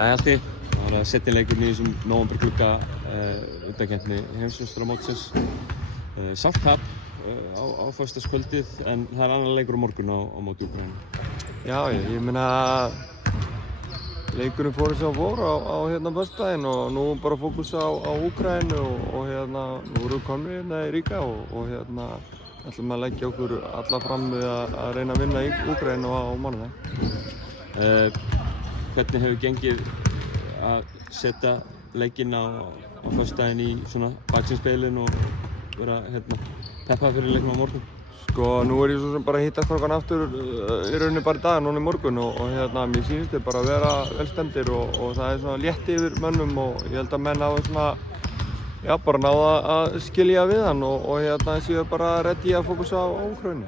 Allt í það var setni leikurinn í þessum nóvemberglugga undankeppni heimsmeistaramótsins. Sárt tap á föstudagskvöldið en það annar leikur á morgun á móti Úkraínu. Já, ég meina leikurinn fór eins og hann fór á föstudaginn og nú bara fókus á Úkraínu og nú erum við komnir hérna í Riga og ætlum að leggja okkur alla fram við að reyna að vinna í Úkraínu á mánudaginn. Hvernig hefur gengið að setja leikinn á föstudaginn í svona baksýnisspegilinn og vera peppaður fyrir leiknum á morgun? Sko, nú ég svo sem bara að hitta strákana aftur í rauninni bara í dag, núna í morgun og mér sýnist þau bara að vera vel stemdir og það er svona létt yfir mönnum og ég held að menn hafa svona bara náða að skilja við hann og séu bara ready að fókusa á Úkraínu.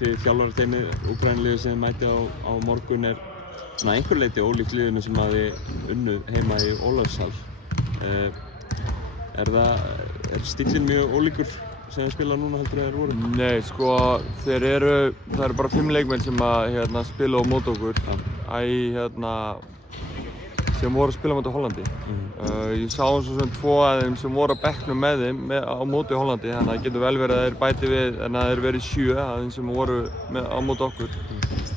Þið þjálfarateymið Úkraínuliðið sem mæti á morgun er svona einhver leyti ólíkt liðinu sem þið unnuð heima í Ólafshall. Er stíllinn mjög ólíkur sem þið spila núna heldur en þeir voru? Nei, sko, það eru bara 5 leikmenn sem að spila á móti okkur sem voru að spila á móti Hollandi. Ég sá svo sem 2 af þeim sem voru á bekknum með þeim á móti Hollandi, þannig að það getur vel verið að þeir bæti við en að þeir verið 7 af þeim sem voru á móti okkur.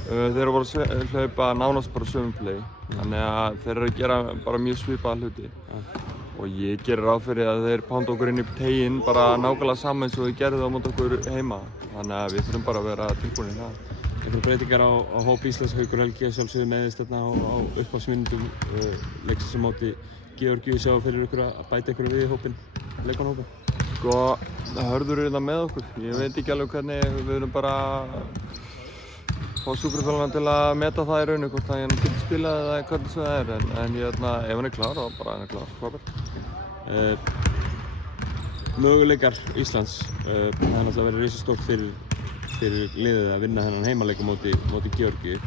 Þeir voru að hlaupa nánast bara sömu play, þannig að þeir eru að gera bara mjög svipaða hluti. Og ég gerir ráð fyrir að þeir pánda okkur inn í teginn bara nákvæmlega saman eins og þeir gerðu á móti okkur heima, þannig að við þurfum bara að vera tilbúinir í það. Einhverjar breytingar á hóp Íslands, Haukur Helgi að sjálfsögðu meiðist á upphafsmínútum leiksins á móti Georgíu. Sjá fyrir ykkur að bæta einhverju við í hópinn, leikonahópinn? Sko, Hörður er með okkur. Ég veit ekki alveg hvernig við erum bara fá sjúkraþjálfarann til að meta það í rauninu hvort hann getur spilað eða hvernig sem það er en ef hann er klár, þá bara hann er klár, frábært. Möguleikar Íslands, það er náttúrulega verið risastórt fyrir liðið að vinna þennan heimaleik á móti Georgíu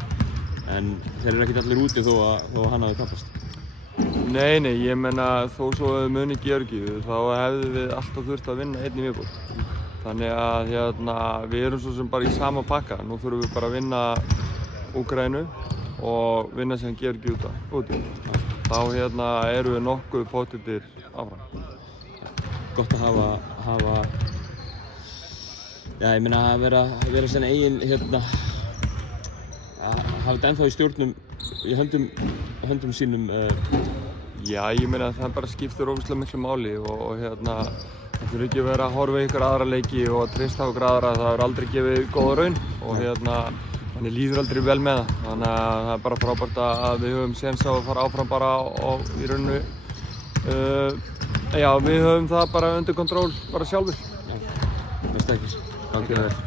en þeir eru ekkert allir úti þó að hann hafi tapast. Nei, ég meina þó svo við munum í Georgíu þá hefðum við alltaf þurft að vinna einn í viðbót. Þannig að við erum svo sem bara í sama pakka. Nú þurfum við bara að vinna Úkraínu og vinna sem Georgíu úti. Þá erum við nokkuð pottitir áfram. Gott að hafa ég meina að vera svona eigin að hafa þetta ennþá í stjórnum í höndum sínum. Já, ég meina að það bara skiptir ógeðslega miklu máli og það þurfi ekki að vera að horfa í ykkur aðra leiki og að treysta á ykkur aðra, það hefur aldrei gefið góða raun og manni líður aldrei vel með það. Þannig að það er bara frábært að við höfum séns á að fara áfram bara í rauninu. Við höfum það bara undir kontról bara sjálfur. Mest ekki. Gangi þér vel.